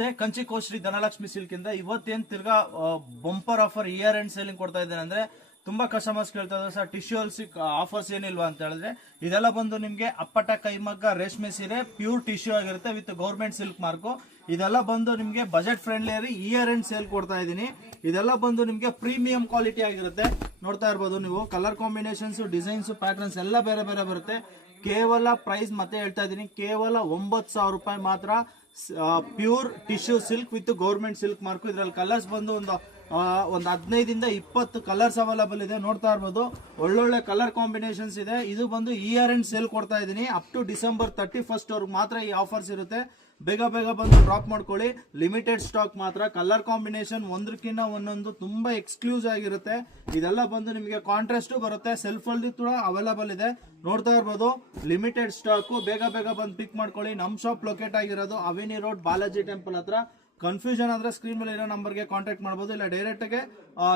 ನಮಸ್ತೆ, ಕಂಚಿ ಕೋಶ್ರೀ ಧನಲಕ್ಷ್ಮಿ ಸಿಲ್ಕ್ ಇಂದ ಇವತ್ತೇನ್ ತಿರ್ಗಾ bumper offer year end selling ಕೊಡ್ತಾ ಇದ್ದೇನೆ. ಅಂದ್ರೆ ತುಂಬಾ ಕಸ್ಟಮರ್ಸ್ ಕೇಳ್ತಾ ಇದ್ದಾರೆ, ಸರ್ ಟಿಶ್ಯೂ ಸಿಲ್ಕ್ ಆಫರ್ಸ್ ಏನಿಲ್ವಾ ಅಂತ ಹೇಳಿದ್ರೆ, ಇದೆಲ್ಲ ಬಂದು ನಿಮ್ಗೆ ಅಪ್ಪಟ ಕೈಮಗ್ಗ ರೇಷ್ಮೆ ಸೀರೆ ಪ್ಯೂರ್ ಟಿಶ್ಯೂ ಆಗಿರುತ್ತೆ ವಿತ್ ಗೌರ್ಮೆಂಟ್ ಸಿಲ್ಕ್ ಮಾರ್ಕು. ಇದೆಲ್ಲ ಬಂದು ನಿಮ್ಗೆ budget friendly year end sale ಕೊಡ್ತಾ ಇದೀನಿ. ಇದೆಲ್ಲ ಬಂದು ನಿಮ್ಗೆ ಪ್ರೀಮಿಯಂ ಕ್ವಾಲಿಟಿ ಆಗಿರುತ್ತೆ. ನೋಡ್ತಾ ಇರ್ಬೋದು ನೀವು, ಕಲರ್ ಕಾಂಬಿನೇಷನ್ಸ್, ಡಿಸೈನ್ಸ್, ಪ್ಯಾಟರ್ನ್ಸ್ ಎಲ್ಲ ಬೇರೆ ಬೇರೆ ಬರುತ್ತೆ. ಕೇವಲ ಪ್ರೈಸ್ ಮತ್ತೆ ಹೇಳ್ತಾ ಇದೀನಿ, ಕೇವಲ 9,000 ರೂಪಾಯಿ ಮಾತ್ರ. Pure tissue silk with government silk mark. ಇದ್ರಲ್ಲಿ ಕಲರ್ಸ್ ಬಂದು ಒಂದು 15 ಇಂದ 20 ಕಲರ್ಸ್ ಅವೈಲಬಲ್ ಇದೆ. ನೋಡ್ತಾ ಇರ್ಬೋದು, ಒಳ್ಳೊಳ್ಳೆ ಕಲರ್ ಕಾಂಬಿನೇಷನ್ಸ್ ಇದೆ. ಇದು ಬಂದು ಇಯರ್ ಎಂಡ್ ಸೇಲ್ ಕೊಡ್ತಾ ಇದೀನಿ. ಅಪ್ ಟು ಡಿಸೆಂಬರ್ 31st ವರ್ಗು ಮಾತ್ರ ಈ ಆಫರ್ಸ್ ಇರುತ್ತೆ. ಬೇಗ ಬೇಗ ಬಂದು ಡ್ರಾಪ್ ಮಾಡ್ಕೊಳ್ಳಿ. ಲಿಮಿಟೆಡ್ ಸ್ಟಾಕ್ ಮಾತ್ರ. ಕಲರ್ ಕಾಂಬಿನೇಷನ್ ಒಂದಕ್ಕಿಂತ ಒಂದೊಂದು ತುಂಬಾ ಎಕ್ಸ್ಕ್ಲೂಸಿವ್ ಆಗಿರುತ್ತೆ. ಇದೆಲ್ಲ ಬಂದು ನಿಮಗೆ ಕಾಂಟ್ರಾಸ್ಟ್ ಬರುತ್ತೆ. ಸೆಲ್ಫ್ ಅಲ್ಲಿ ಕೂಡ ಅವೈಲಬಲ್ ಇದೆ. ನೋಡ್ತಾ ಇರ್ಬೋದು, ಲಿಮಿಟೆಡ್ ಸ್ಟಾಕ್. ಬೇಗ ಬೇಗ ಬಂದು ಪಿಕ್ ಮಾಡ್ಕೊಳ್ಳಿ. ನಮ್ ಶಾಪ್ ಲೊಕೇಟ್ ಆಗಿರೋದು ಅವಿನಿ ರೋಡ್, ಬಾಲಾಜಿ ಟೆಂಪಲ್ ಹತ್ರ. ಕನ್ಫ್ಯೂಷನ್ ಆದ್ರೆ ಸ್ಕ್ರೀನ್ ಮೇಲೆ ಇರೋ ನಂಬರ್ಗೆ ಕಾಂಟ್ಯಾಕ್ಟ್ ಮಾಡಬಹುದು, ಇಲ್ಲ ಡೈರೆಕ್ಟ್ ಗೆ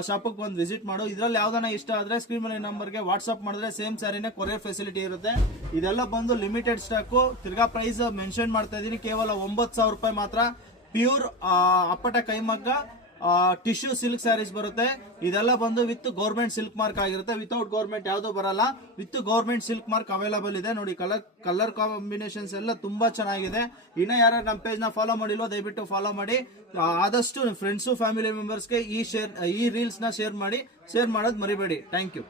ಶಾಪಿಗೆ ಬಂದು ವಿಸಿಟ್ ಮಾಡು. ಇದ್ರಲ್ಲಿ ಯಾವ್ದಾನ ಇಷ್ಟ ಆದ್ರೆ ಸ್ಕ್ರೀನ್ ಮೇಲೆ ನಂಬರ್ಗೆ ವಾಟ್ಸ್ಆಪ್ ಮಾಡಿದ್ರೆ ಸೇಮ್ ಸ್ಯಾರಿನೇ ಕೊರಿಯರ್ ಫೆಸಿಲಿಟಿ ಇರುತ್ತೆ. ಇದೆಲ್ಲ ಬಂದು ಲಿಮಿಟೆಡ್ ಸ್ಟಾಕ್. ತಿರ್ಗಾ ಪ್ರೈಸ್ ಮೆನ್ಷನ್ ಮಾಡ್ತಾ ಇದೀನಿ, ಕೇವಲ 9,000 ರೂಪಾಯಿ ಮಾತ್ರ. ಪ್ಯೂರ್ ಅಪ್ಪಟ ಕೈಮಗ್ಗ ಟಿಶ್ಯೂ ಸಿಲ್ಕ್ ಸ್ಯಾರೀಸ್ ಬರುತ್ತೆ. ಇದೆಲ್ಲ ಬಂದು ವಿತ್ ಗೌರ್ಮೆಂಟ್ ಸಿಲ್ಕ್ ಮಾರ್ಕ್ ಆಗಿರುತ್ತೆ. ವಿತೌಟ್ ಗೌರ್ಮೆಂಟ್ ಯಾವ್ದು ಬರಲ್ಲ. With government silk mark available ಇದೆ. ನೋಡಿ, ಕಲರ್ ಕಾಂಬಿನೇಷನ್ಸ್ ಎಲ್ಲ ತುಂಬಾ ಚೆನ್ನಾಗಿದೆ. ಇನ್ನ ಯಾರು ನಮ್ಮ ಪೇಜ್ ನ ಫಾಲೋ ಮಾಡಿಲ್ವೋ ದಯವಿಟ್ಟು ಫಾಲೋ ಮಾಡಿ. ಆದಷ್ಟು ಫ್ರೆಂಡ್ಸು ಫ್ಯಾಮಿಲಿ ಮೆಂಬರ್ಸ್ಗೆ ಈ ರೀಲ್ಸ್ ನ ಶೇರ್ ಮಾಡೋದು ಮರಿಬೇಡಿ. Thank you.